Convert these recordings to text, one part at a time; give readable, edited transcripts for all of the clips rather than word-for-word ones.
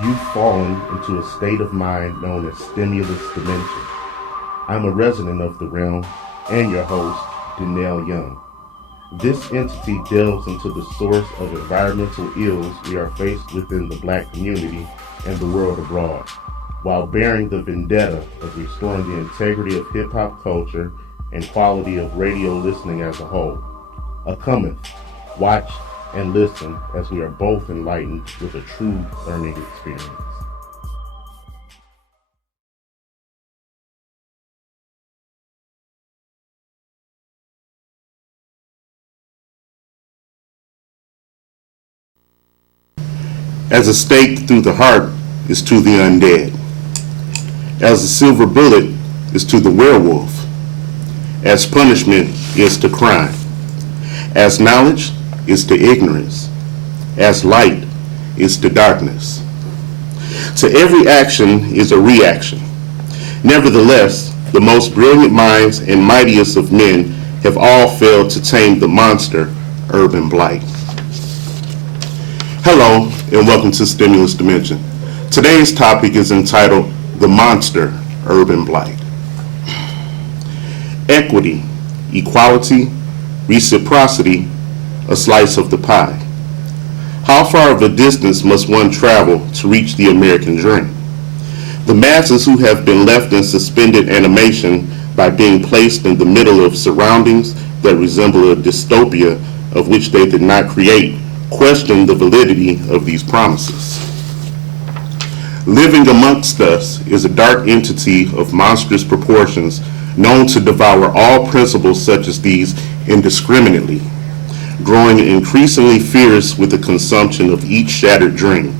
You've fallen into a state of mind known as stimulus dementia. I'm a resident of the realm and your host, DENNELL Young. This entity delves into the source of environmental ills we are faced within the Black community and the world abroad, while bearing the vendetta of restoring the integrity of hip-hop culture and quality of radio listening as a whole. Cometh, watch, and listen as we are both enlightened with a true learning experience. As a stake through the heart is to the undead. As a silver bullet is to the werewolf. As punishment is to crime. As knowledge is to ignorance. As light is to darkness. To every action is a reaction. Nevertheless, the most brilliant minds and mightiest of men have all failed to tame the monster, urban blight. Hello, and welcome to Stimulus Dimension. Today's topic is entitled The Monster, Urban Blight. Equity, equality, reciprocity, a slice of the pie. How far of a distance must one travel to reach the American dream? The masses who have been left in suspended animation by being placed in the middle of surroundings that resemble a dystopia of which they did not create question the validity of these promises. Living amongst us is a dark entity of monstrous proportions known to devour all principles such as these indiscriminately, growing increasingly fierce with the consumption of each shattered dream.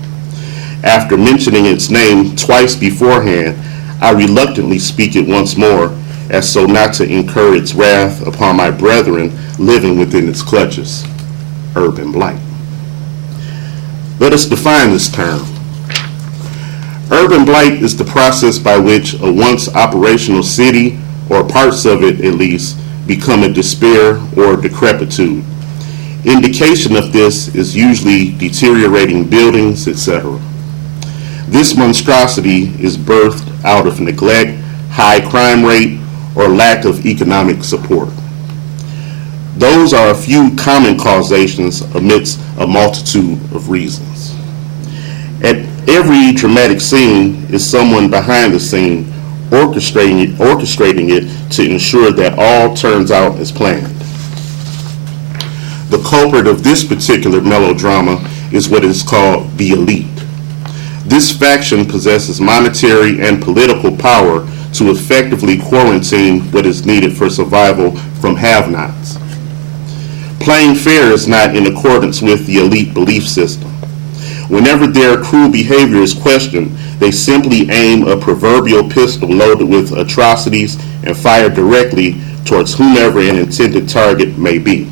After mentioning its name twice beforehand, I reluctantly speak it once more, as so not to incur its wrath upon my brethren living within its clutches. Urban blight. Let us define this term. Urban blight is the process by which a once operational city, or parts of it at least, become a despair or decrepitude. Indication of this is usually deteriorating buildings, etc. This monstrosity is birthed out of neglect, high crime rate, or lack of economic support. Those are a few common causations amidst a multitude of reasons. At every dramatic scene is someone behind the scene orchestrating it to ensure that all turns out as planned. The culprit of this particular melodrama is what is called the elite. This faction possesses monetary and political power to effectively quarantine what is needed for survival from have-nots. Playing fair is not in accordance with the elite belief system. Whenever their cruel behavior is questioned, they simply aim a proverbial pistol loaded with atrocities and fire directly towards whomever an intended target may be.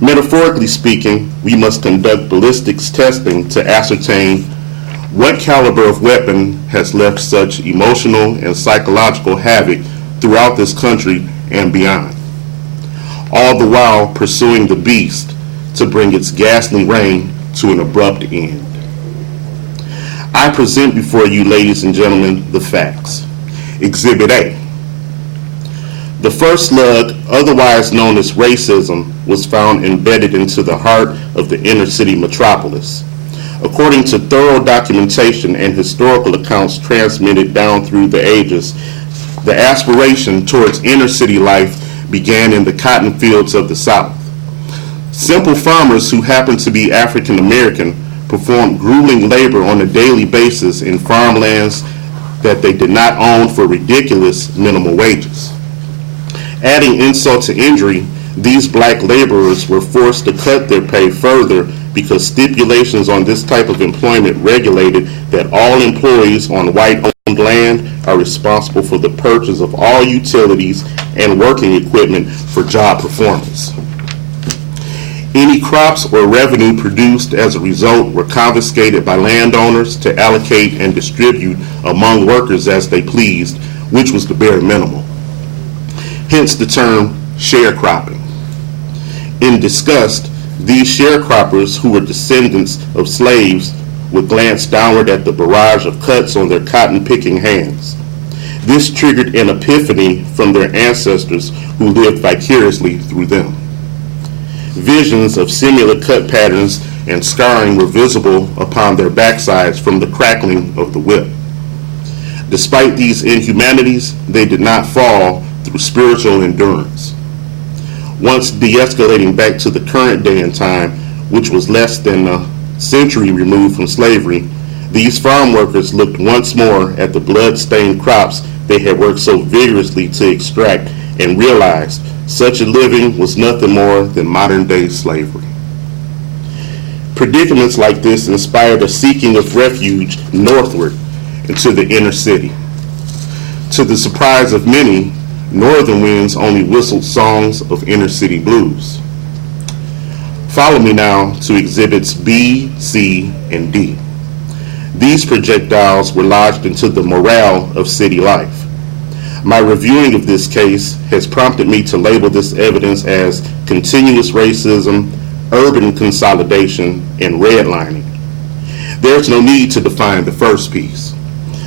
Metaphorically speaking, we must conduct ballistics testing to ascertain what caliber of weapon has left such emotional and psychological havoc throughout this country and beyond, all the while pursuing the beast to bring its ghastly reign to an abrupt end. I present before you, ladies and gentlemen, the facts. Exhibit A. The first slug, otherwise known as racism, was found embedded into the heart of the inner city metropolis. According to thorough documentation and historical accounts transmitted down through the ages, the aspiration towards inner city life began in the cotton fields of the South. Simple farmers who happened to be African American performed grueling labor on a daily basis in farmlands that they did not own for ridiculous minimal wages. Adding insult to injury, these black laborers were forced to cut their pay further because stipulations on this type of employment regulated that all employees on white-owned land are responsible for the purchase of all utilities and working equipment for job performance. Any crops or revenue produced as a result were confiscated by landowners to allocate and distribute among workers as they pleased, which was the bare minimum. Hence the term sharecropping. In disgust, these sharecroppers, who were descendants of slaves, would glance downward at the barrage of cuts on their cotton-picking hands. This triggered an epiphany from their ancestors who lived vicariously through them. Visions of similar cut patterns and scarring were visible upon their backsides from the crackling of the whip. Despite these inhumanities, they did not fall through spiritual endurance. Once de-escalating back to the current day and time, which was less than a century removed from slavery, these farm workers looked once more at the blood-stained crops they had worked so vigorously to extract and realized such a living was nothing more than modern-day slavery. Predicaments like this inspired a seeking of refuge northward into the inner city. To the surprise of many, northern winds only whistled songs of inner city blues. Follow me now to exhibits B, C, and D. These projectiles were lodged into the morale of city life. My reviewing of this case has prompted me to label this evidence as continuous racism, urban consolidation, and redlining. There's no need to define the first piece.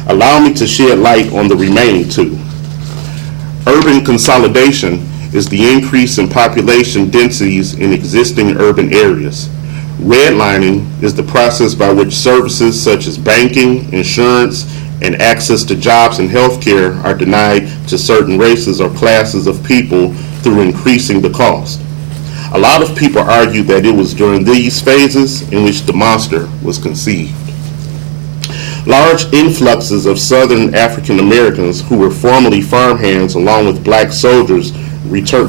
Allow me to shed light on the remaining two. Urban consolidation is the increase in population densities in existing urban areas. Redlining is the process by which services such as banking, insurance, and access to jobs and healthcare are denied to certain races or classes of people through increasing the cost. A lot of people argue that it was during these phases in which the monster was conceived. Large influxes of Southern African Americans who were formerly farmhands, along with black soldiers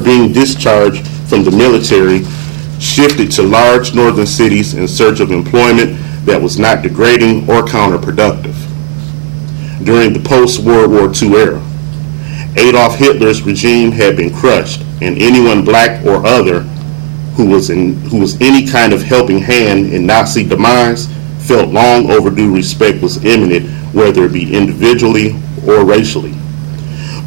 being discharged from the military, shifted to large northern cities in search of employment that was not degrading or counterproductive. During the post-World War II era, Adolf Hitler's regime had been crushed, and anyone black or other who was any kind of helping hand in Nazi demise felt long overdue respect was imminent, whether it be individually or racially.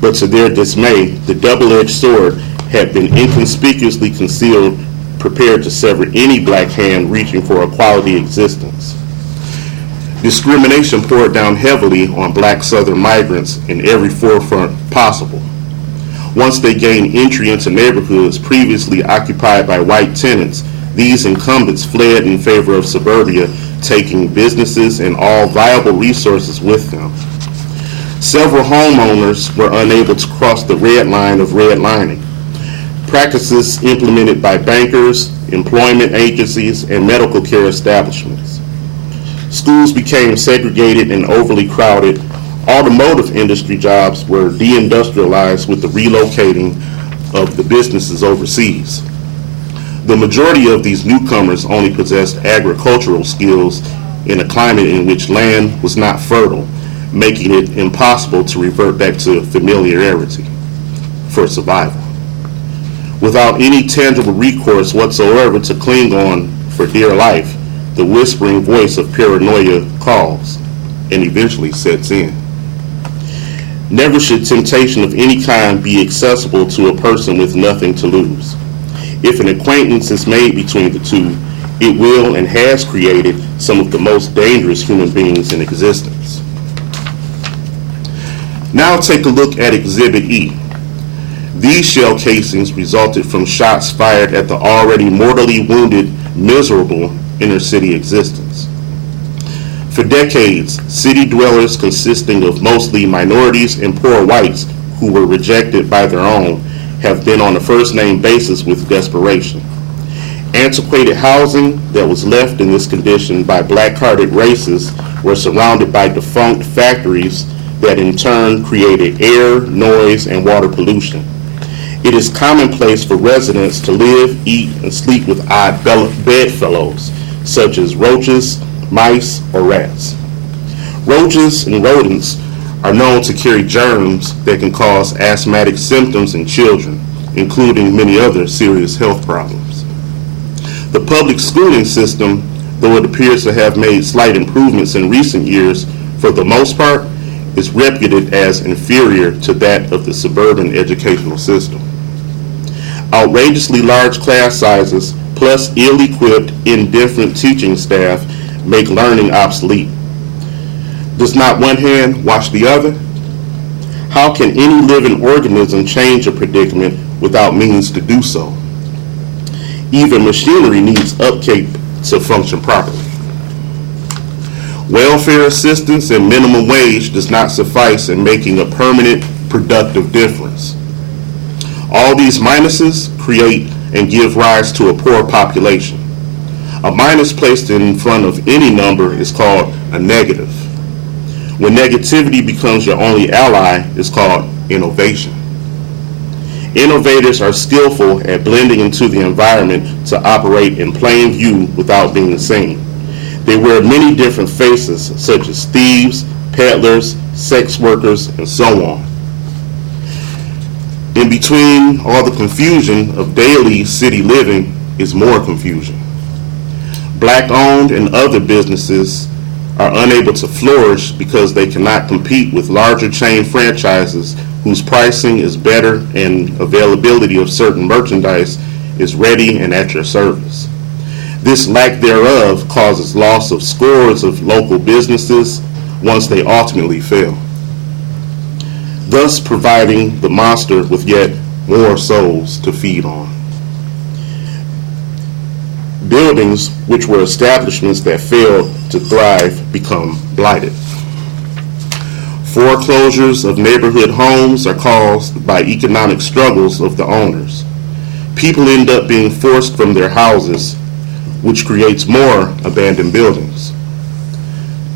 But to their dismay, the double-edged sword had been inconspicuously concealed, prepared to sever any black hand reaching for a quality existence. Discrimination poured down heavily on black Southern migrants in every forefront possible. Once they gained entry into neighborhoods previously occupied by white tenants, these incumbents fled in favor of suburbia, taking businesses and all viable resources with them. Several homeowners were unable to cross the red line of redlining. Practices implemented by bankers, employment agencies, and medical care establishments. Schools became segregated and overly crowded. Automotive industry jobs were deindustrialized with the relocating of the businesses overseas. The majority of these newcomers only possessed agricultural skills in a climate in which land was not fertile, making it impossible to revert back to familiarity for survival. Without any tangible recourse whatsoever to cling on for dear life, the whispering voice of paranoia calls and eventually sets in. Never should temptation of any kind be accessible to a person with nothing to lose. If an acquaintance is made between the two, it will and has created some of the most dangerous human beings in existence. Now take a look at Exhibit E. These shell casings resulted from shots fired at the already mortally wounded, miserable inner city existence. For decades, city dwellers consisting of mostly minorities and poor whites who were rejected by their own have been on a first-name basis with desperation. Antiquated housing that was left in this condition by black-hearted races were surrounded by defunct factories that in turn created air, noise, and water pollution. It is commonplace for residents to live, eat, and sleep with odd bedfellows, such as roaches, mice, or rats. Roaches and rodents are known to carry germs that can cause asthmatic symptoms in children, including many other serious health problems. The public schooling system, though it appears to have made slight improvements in recent years, for the most part, is reputed as inferior to that of the suburban educational system. Outrageously large class sizes, plus ill-equipped, indifferent teaching staff, make learning obsolete. Does not one hand wash the other? How can any living organism change a predicament without means to do so? Even machinery needs upkeep to function properly. Welfare assistance and minimum wage does not suffice in making a permanent productive difference. All these minuses create and give rise to a poor population. A minus placed in front of any number is called a negative. When negativity becomes your only ally, it's called innovation. Innovators are skillful at blending into the environment to operate in plain view without being seen. They wear many different faces, such as thieves, peddlers, sex workers, and so on. In between all the confusion of daily city living is more confusion. Black-owned and other businesses are unable to flourish because they cannot compete with larger chain franchises whose pricing is better and availability of certain merchandise is ready and at your service. This lack thereof causes loss of scores of local businesses once they ultimately fail, thus providing the monster with yet more souls to feed on. Buildings, which were establishments that failed to thrive, become blighted. Foreclosures of neighborhood homes are caused by economic struggles of the owners. People end up being forced from their houses, which creates more abandoned buildings.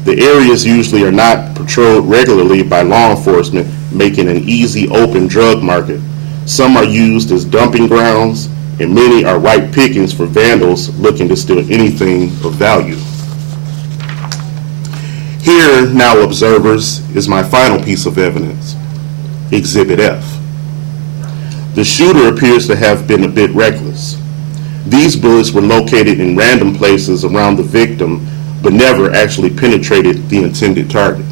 The areas usually are not patrolled regularly by law enforcement, making an easy open drug market. Some are used as dumping grounds, and many are ripe pickings for vandals looking to steal anything of value. Here, now observers, is my final piece of evidence, Exhibit F. The shooter appears to have been a bit reckless. These bullets were located in random places around the victim, but never actually penetrated the intended target.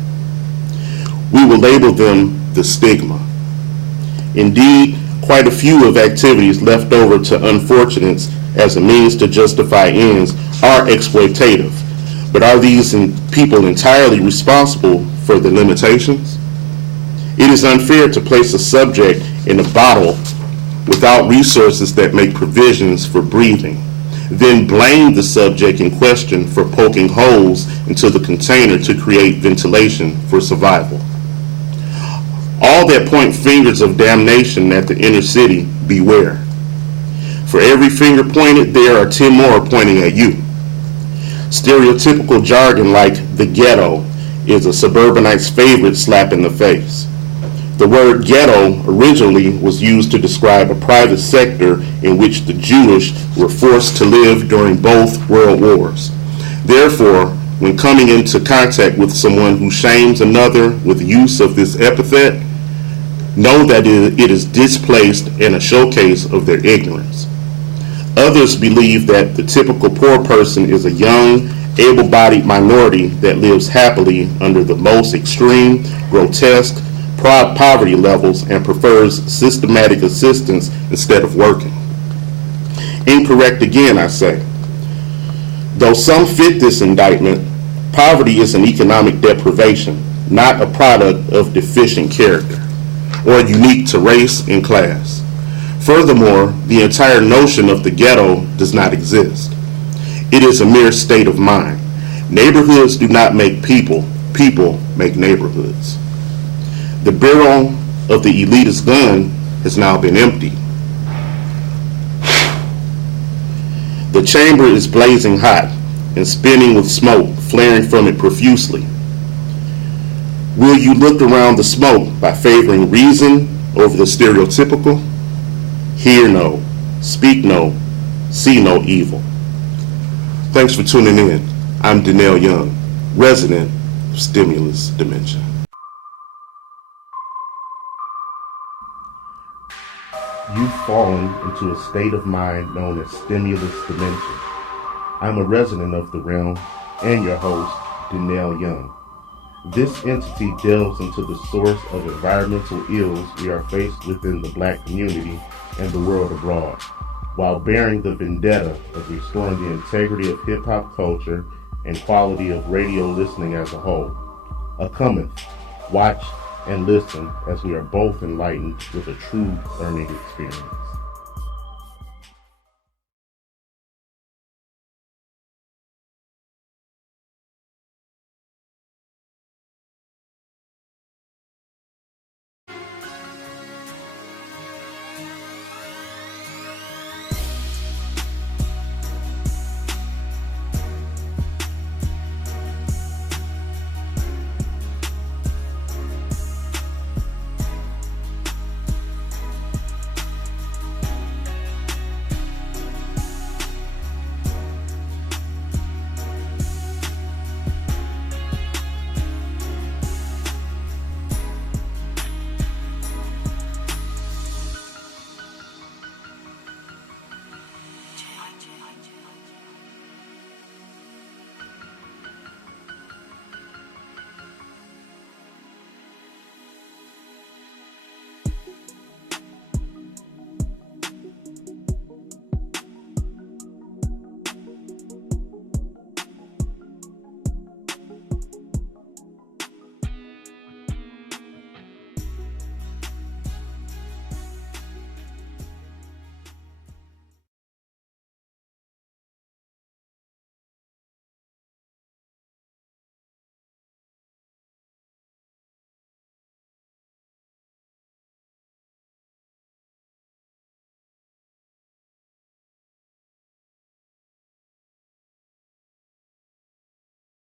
We will label them the stigma. Indeed, quite a few of activities left over to unfortunates as a means to justify ends are exploitative, but are these people entirely responsible for the limitations? It is unfair to place a subject in a bottle without resources that make provisions for breathing, then blame the subject in question for poking holes into the container to create ventilation for survival. All that point fingers of damnation at the inner city, beware. For every finger pointed, there are 10 more pointing at you. Stereotypical jargon like the ghetto is a suburbanite's favorite slap in the face. The word ghetto originally was used to describe a private sector in which the Jewish were forced to live during both world wars. Therefore, when coming into contact with someone who shames another with use of this epithet, know that it is displaced and a showcase of their ignorance. Others believe that the typical poor person is a young, able-bodied minority that lives happily under the most extreme, grotesque poverty levels and prefers systematic assistance instead of working. Incorrect again, I say. Though some fit this indictment, poverty is an economic deprivation, not a product of deficient character, or unique to race and class. Furthermore, the entire notion of the ghetto does not exist. It is a mere state of mind. Neighborhoods do not make people, people make neighborhoods. The barrel of the elitist gun has now been emptied. The chamber is blazing hot and spinning with smoke flaring from it profusely. Will you look around the smoke by favoring reason over the stereotypical? Hear no, speak no, see no evil. Thanks for tuning in. I'm DENNELL Young, resident of Stimulus Dementia. You've fallen into a state of mind known as stimulus dementia. I'm a resident of the realm and your host, DENNELL Young. This entity delves into the source of environmental ills we are faced within the Black community and the world abroad, while bearing the vendetta of restoring the integrity of hip-hop culture and quality of radio listening as a whole. A cometh, watch and listen as we are both enlightened with a true learning experience.